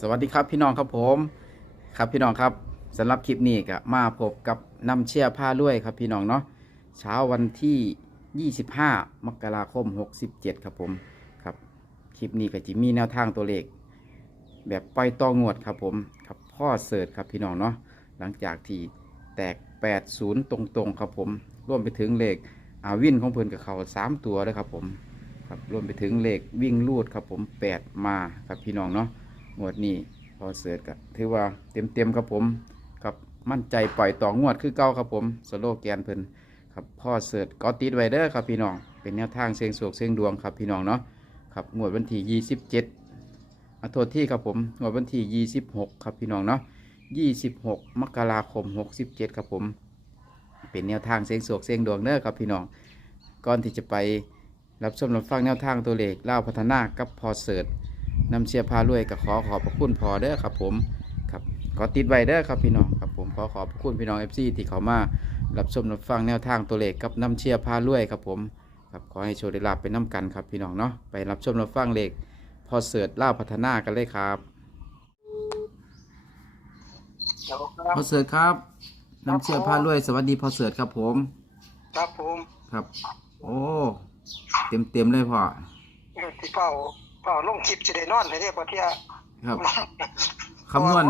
สวัสดีครับพี่น้องครับผมครับพี่น้องครับสำหรับคลิปนี้ก็มาพบกับน้ำเชี่ยผ้าลุวยครับพี่น้องเนาะเช้าวันที่ 25 มกราคม 67 ครับผมครับคลิปนี้ก็จะมีแนวทางตัวเลข แบบปล่อยต่องวดครับผมครับพ่อเสิร์ชครับพี่น้องเนาะหลังจากที่แตก 80 ตรงๆครับผมร่วมไปถึงเลขอาวินของเพิ่นกับเขา3 ตัวเลยครับผมครับรวมไปถึงเลขวิ่งลูดครับผม 8 มาครับพี่น้องเนาะ งวดนี้พอเสิร์ชก็ถือว่าเต็มเต็มๆครับผมครับมั่นใจปล่อยต่องวดคือเก้าครับผมสโลแกนเพิ่นครับพ่อเสิร์ชก็ติดไวเด้อครับพี่น้องเป็นแนวทางเสียงโศกเสียงดวงครับพี่น้องเนาะครับงวดวันที่ 27อาโทษที่ครับผมงวดวันที่ 26 ครับพี่น้องเนาะ26 มกราคม 67 ครับผม เป็นแนวทางเสียงโศกเสียงดวงเด้อครับพี่น้องก่อนที่จะไปรับชมรับฟังแนวทางตัวเลขเล่าพัฒนากับพอเสิร์ช นำเชียร์พารวยก็ขอขอบพระคุณพอเด้อครับผมครับขอติดไว้เด้อครับพี่น้องครับผมขอขอบพระคุณพี่น้องเอฟซีที่เขามารับชมรับฟังแนวทางตัวเลขกับนำเชียร์พารวยครับผมครับขอให้โชคได้ลาบเป็นน้ำกันครับพี่น้องเนาะไปรับชมรับฟังเลขพอเสิร์ชล่าวพัฒนากันเลยครับครับพอเสิร์ชครับนำเชียร์พารวยสวัสดีพอเสิร์ชครับผม ครับผมครับ โอ้ เต็มเต็มๆเลยพ่อเออที่เป่า เป่าลงคลิปจะได้นอนให้ได้ปะเที่ยครับคำนวณ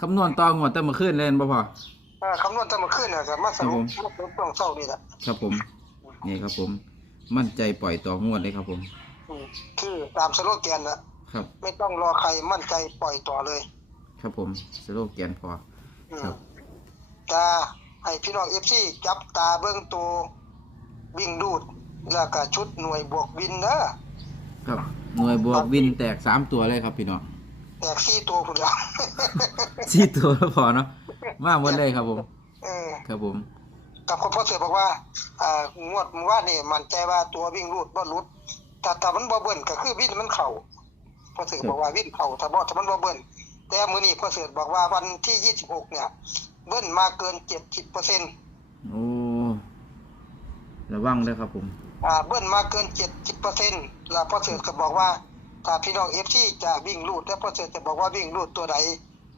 คำนวณต่องวดแต่เมื่อคืนเล่นบ่พ่อเออคำนวณจะมาขึ้นน่ะก็มาสรุปครับผมมาสรุปตรงเศร้านี่แหละครับผม นี่ครับผม มั่นใจปล่อยต่องวดเลยครับผมอืมคือตามสโลแกนน่ะครับ ไม่ต้องรอใครมั่นใจปล่อยต่อเลย ครับผมสโลแกนพออืมครับตาให้พี่น้องเอฟซีจับตาเบื้องตัววิ่งดูด แล้วก็ชุดหน่วยบวกบินนะครับ หน่วยบวกวินแตกสามตัวเลยครับพี่น้องแตกซี่ตัวคุณแล้วสี่ตัวแล้วพอเนาะมาหมดเลยครับผมเออครับผม กับคุณพ่อเสือบอกว่าอ่างวดว่านี่มั่นใจว่าตัววิ่งรูดบ่รุดแต่แต่มันบ่เบิ่นก็คือวิ่งมันเข่าพ่อเสือบอกว่าวิ่งเข่าถ้าบ่ถ้ามันบ่เบิ่นแต่มื้อนี้พ่อเสือบอกว่าวันที่26เนี่ย เบิ่นมาเกิน70%โอ้ระวังเลยครับผม อ่าเบิ่นมาเกิน 70%แล้วพ่อเสือก็บอกว่า ถ้าพี่น้อง FC จะวิ่งรูด แล้วพ่อเสือจะบอกว่าวิ่งรูดตัวใด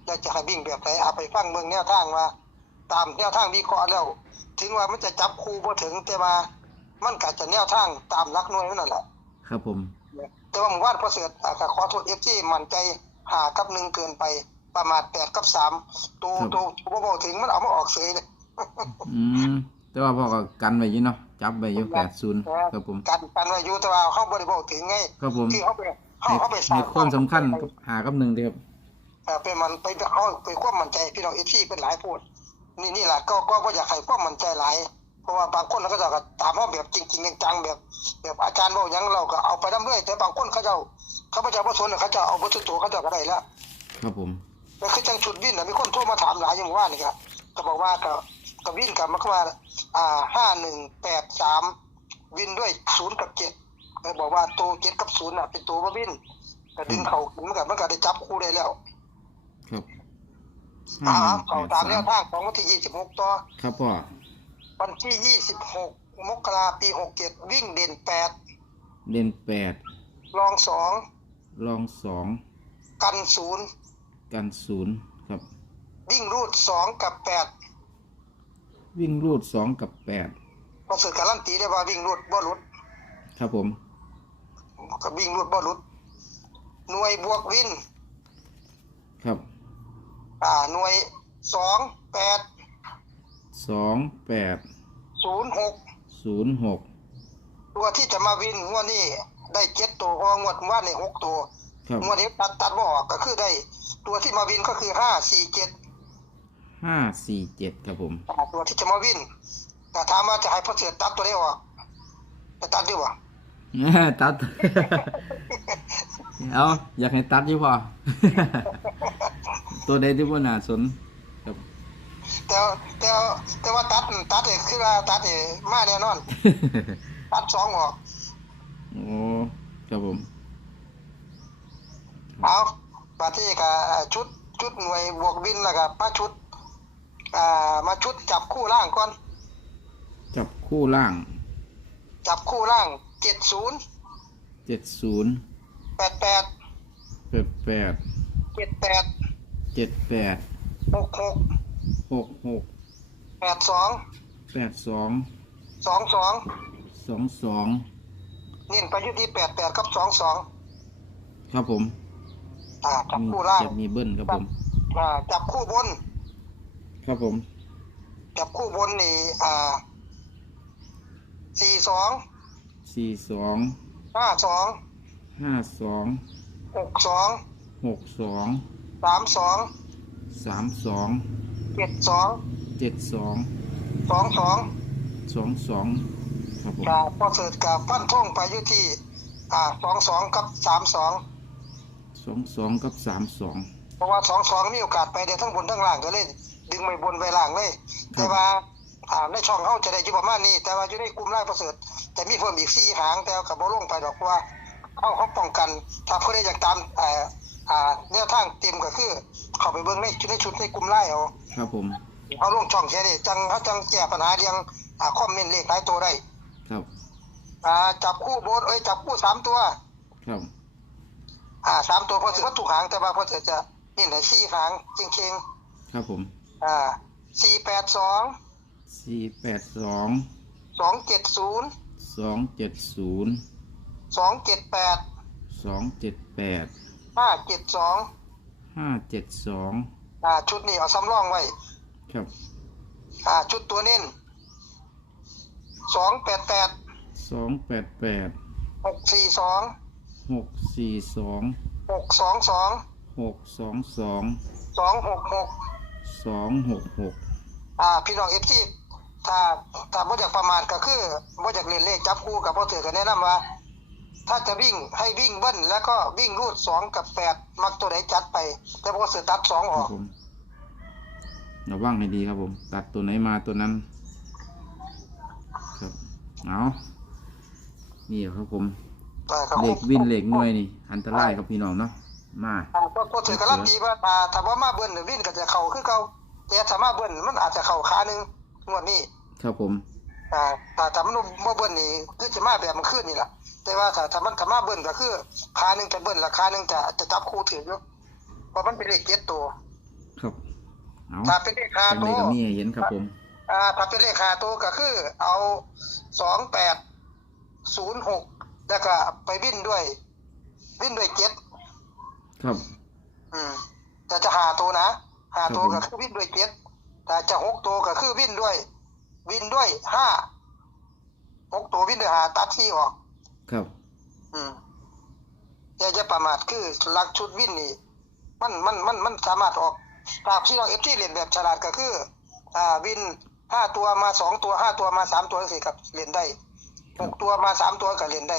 แล้วจะให้วิ่งแบบไหนเอาไปฟังเมืองแนวทางว่า ตามแนวทางวิเคราะห์แล้ว ถึงว่ามันจะจับคู่บ่ถึงแต่ว่ามันก็จะแนวทางตามหลักหน่วยนั่นแหละ ครับผม แต่ว่าหมู่บ้านพอเสืออ่าก็ขอโทษ FG มั่นใจหากับหนึ่งเกินไปประมาณ8กับ3ตัวตัวบ่บอกถึงมันเอามาออกเสยเลย อืมแต่ว่าพ่อก็กันไว้อยู่เนาะ จับไว้อยู่แปดศูนย์ครับผมกันกันไว้อยู่แต่ว่าเฮาบ่ได้บอกถึงไงครับผมที่เฮาไปเฮาให้เฮาไปสร้าให้งความสำคัญกับหากับหนึ่งเดีครับเอ่อเป็นมันไปเฮาไปความมั่นใจพี่น้อง FG เป็นหลายโพดนี่นี่ล่ะก็ก็บ่อยากให้ความมั่นใจหลายเพราะว่าบางคนเขาเจะก็ตามเฮาแบบจริงๆจังๆแบบแบบอาจารย์เว้าหยังเราก็เอาไปนํเรื่อยแต่บางคนเขาเจ้าเขาบ่เจ้าบ่สนเขาเจ้าเอาบ่ตัวเขาเจ้าก็ได้แล้วครับผมแล้วคือจังชุดวินน่ะมีคนโทรมาถามหลายอย่างว่านี่ครับก็บอกว่าก็ ก็วินกลับมาเข้ามาอ่าห้าหนึ่งแปดสามวินด้วยศูนย์กับเจ็ดก็บอกว่าตัวเจ็ดกับศูนย์น่ะ เป็นตัวว่าวินก็ดึงเขามันก็มันก็ได้จับคู่ได้แล้วครับอ่าห้าเขาหนึ่งแปตาดมแนสาวมทางของวันที่ยี่สิบหกต่อครับพ่อวันที่ยี่สิบหกมกราปีหกเจ็ดวิ่งเด่นแปดเล่นแปดรองสองลองสองกันศูนย์กันศูนย์ครับ วิ่งรูดสองกับแปด วิ่งรูดสองกับแปดประเสริฐการันตีได้ว่าวิ่งรูดบ่หลุดครับผมก็วิ่งรูดบ่หลุด หน่วยบวกวิน ครับ อ่าหน่วยสองแปดสองแปดศูนย์หกศูนย์หกตัวที่จะมาวินงวดนี้ได้เจ็ดตัวเพราะว่างวดว่าในหกตัวครับงวดนี้ตัดตัดบ่ออกก็คือได้ ตัวที่มาวินก็คือห้าสี่เจ็ด ห้าสี่เจ็ดครับผมตัวที่จะมาวินแต่ถามว่าจะให้พ่อเสือตัดตัวได้ออกจะตัดดีบ่ตัด เอาอยากให้ตัดอยู่พอ ตัวใดที่ว่าน่าสนครับแต่แต่แต่ว่าตัดตัดเนี่ยคือว่าตัดเนี่ยมาแน่นอน ตัดสองออกโอ้ครับผม เอามาที่กับชุดชุดหน่วยบวกวินแล้วก็มาชุด อ่ามาชุดจับคู่ล่างก่อน จับคู่ล่าง จับคู่ล่างเจ็ดศูนย์เจ็ดศูนย์แปดแปดแปดแปดเจ็ดแปดเจ็ดแปดหกหกหกหกแปดสองแปดสองสองสองสองสองเน้นไปอยู่ที่แปดแปดกับสองสองครับผมอ่าจับมีคู่ล่างจะมีเบิ้ลครับผม อ่าจับคู่บน ครับผม จับคู่บนนี่อ่าสี่สองสี่สอง ห้าสองห้าสอง หกสองหกสอง สามสองสามสอง เจ็ดสองเจ็ดสอง สองสองสองสอง ครับผม กับพอเสิร์ตกับฟันท่งไปอยู่ที่อ่าสองสองกับสามสองสองสองกับสามสอง เพราะว่าสองสองมีโอกาสไปได้ทั้งบนทั้งล่างก็เลย ดึงไปบนไปล่างเลย แต่ว่าอ่าในช่องเขาจะได้อยู่ประมาณนี้ แต่ว่าอยู่ในกลุ่มไล่ประเสริฐจะมีเพิ่มอีกสี่หางแต่กับบ่ลงไปดอกเพราะว่าเขาเขาป้องกัน ถ้าเพื่อได้อยากตามอ่าอ่าแนวทางเต็มก็คือ เข้าไปเบิ่งในชุดในชุดในกลุ่มไล่เอาครับผมเขาลงช่องแค่นี้จังเขาจังแก้ปัญหาเรียงอ่าคอมเมนต์เลขหลายตัวได้ครับอ่าจับคู่โบนเอ้ยจับคู่สามตัว ครับอ่าสามตัวพอถือว่าถูกหางแต่ว่าพอถือจะนี่ไหนสี่หางเชิงเชิงครับผมๆ อ่าสี่แปดสองสี่แปดสองสองเจ็ดศูนย์สองเจ็ดศูนย์สองเจ็ดแปดสองเจ็ดแปดห้าเจ็ดสองห้าเจ็ดสองอ่าชุดนี้เอาสำรองไว้ครับอ่าชุดตัวเน้นสองแปดแปดสองแปดแปดหกสี่สองหกสี่สองหกสองสองหกสองสองสองหกหก สองหกหกอ่าพี่น้องเอฟซีถ้าถ้าบ่อยากประมาทก็คือบ่อยากเล่นเลขจับคู่กับพ่อถือกันแนะนำว่า ถ้าจะวิ่งให้วิ่งเบิ้ลแล้วก็วิ่งรูดสองกับแปดมักตัวไหนจัดไป แต่พอเสือตัดสองคอรัอบกผมระวังให้ดีครับผม ตัดตัวไหนมาตัวนั้น ครับเอานี่ครับผมแต่ก็เหล็กวินเหล็กหน่วยนี่ อันตรายครับพี่น้องเนาะ มาอ่าพอพอถือการันตีว่าถ้าถ้าว่ามาเบิ้ลหรือวิ่งก็จะเข้าคือเก่าแต่ถ้ามาเบิ้ลมันอาจจะเข้าขาหนึงงวดนี้ครับผมอ่าถ้าถ้ามันบ่เบิ้ลนี่คือจะมาแบบมันขึ้นนี่แหละแต่ว่าถ้าถ้ามันถ้ามาเบิ้ลก็คือขาหนึงจะเบิ้ลและขาหนึงจะจะจับคู่ถืออยู่เพราะมันเป็นเลขเจ็ดตัวครับเอาถ้าเป็นเลขห้าจังตัไดวก็มีให้เห็นครับผมอ่าถ้าเป็นเลขห้าตัวก็คือ เอาสองแปดศูนย์หกแล้วก็ไปวิ่นด้วย วิ่นด้วยเจ็ด ครับ อืมแต่จะหาตัวนะหาตัวครัก็บผมคือวิ่นด้วยเจ็ดแต่จะหกตัวก็คือวิ่นด้วย วิ่นด้วยห้าหกตัววิ่นด้วยหาตัดที่ออก ครับ อืมอย่าจะประมาทคือหลักชุดวิ่นนี่มันมันมันมันสามารถออกตามที่เราเอฟที่เรียนแบบฉลาดก็คือ อ่าวินห้าตัวมาสองตัวห้าตัวมาสามตัวสิครับเรียนได้หกตัวมาสามตัวก็เรียนได้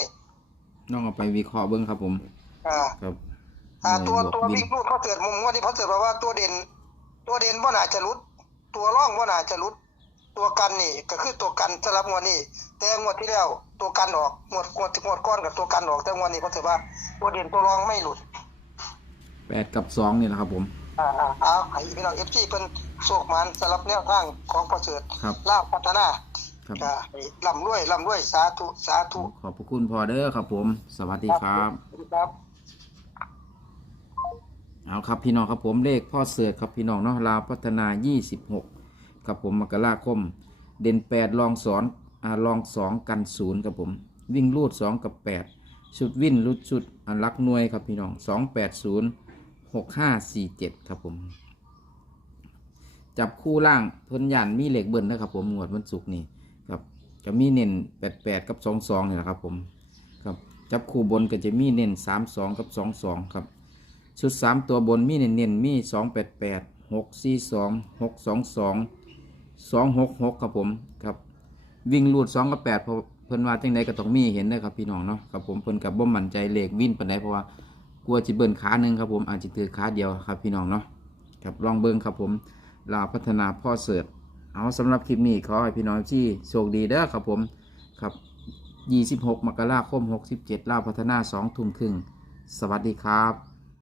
น้องเอาไปวิเคราะห์เบิ้งครับผม อ่าครับ อ่าตัวหน่ยตัวบกวิ่งรูดเขาเกิดมุมว่าที่เขาเกิดบอกว่าตัวเด่น ตัวเด่นว่าน่าจะรุด ตัวร่องว่าน่าจะรุด ตัวกันนี่ก็คือตัวกันสำหรับงวดนี้ แต่งวดที่แล้วตัวกันออกงวดงวดงวดก้อนกับตัวกันออก แต่งวดนี้เขาถือว่า ตัวเด่นตัวรองไม่หลุดแปดกับสองนี่แหละครับผม อ่าอ่าเอาให้พี่น้องเอฟซีเป็นโศกมันสำหรับแนวทางของประเสริฐครับลาวพัฒนาครับก็ให้ร่ำรวยร่ำรวยสาธุสาธุขอบพระคุณพอเด้อครับผม สวัสดีครับครับ เอาครับพี่น้องครับผมเลขพ่อเสือครับพี่น้องเนาะลาวพัฒนา 26 ครับผมมกราคม เด่น 8 ลองสอนอ่าลอง2กันศูนย์ครับผม วิ่งรูด 2 กับ 8 ชุดวิ่นรูดชุดอันรักหน่วยครับพี่น้อง 280 6547 ครับผม จับคู่ล่างเพิ่นยันมีเหล็กเบิ้ลนะครับผมงวดวันศุกร์นี่ครับจะมีเน้น88 กับ 22นี่แหละครับผมครับจับคู่บนก็จะมีเน้น32 กับ 22 ครับ ชุดสามตัวบนมีเน้นๆมีสองแปดแปดหกสี่สองหกสองสองสองหกหกครับผมครับ วิ่งลูดสองกับแปดเพราะเพิ่นว่าจังไดก็ต้องมีเห็นได้อครับพี่น้องเนาะครับผมเพิ่นกับบ่มั่นใจเลขวิ่นปานใดเพราะว่ากลัวจิเบิ่นขาหนึ่งครับผมอาจจะตือขาเดียวครับพี่น้องเนาะครับลองเบิ่งครับผมลาพัฒนาพ่อเสิร์ตเอาสำหรับคลิปนี้ขอให้พี่น้องที่โชคดีเด้อครับผมครับ 26 มกราคม 67ลาพัฒนา 2 ทุ่มครึ่ง สวัสดีครับ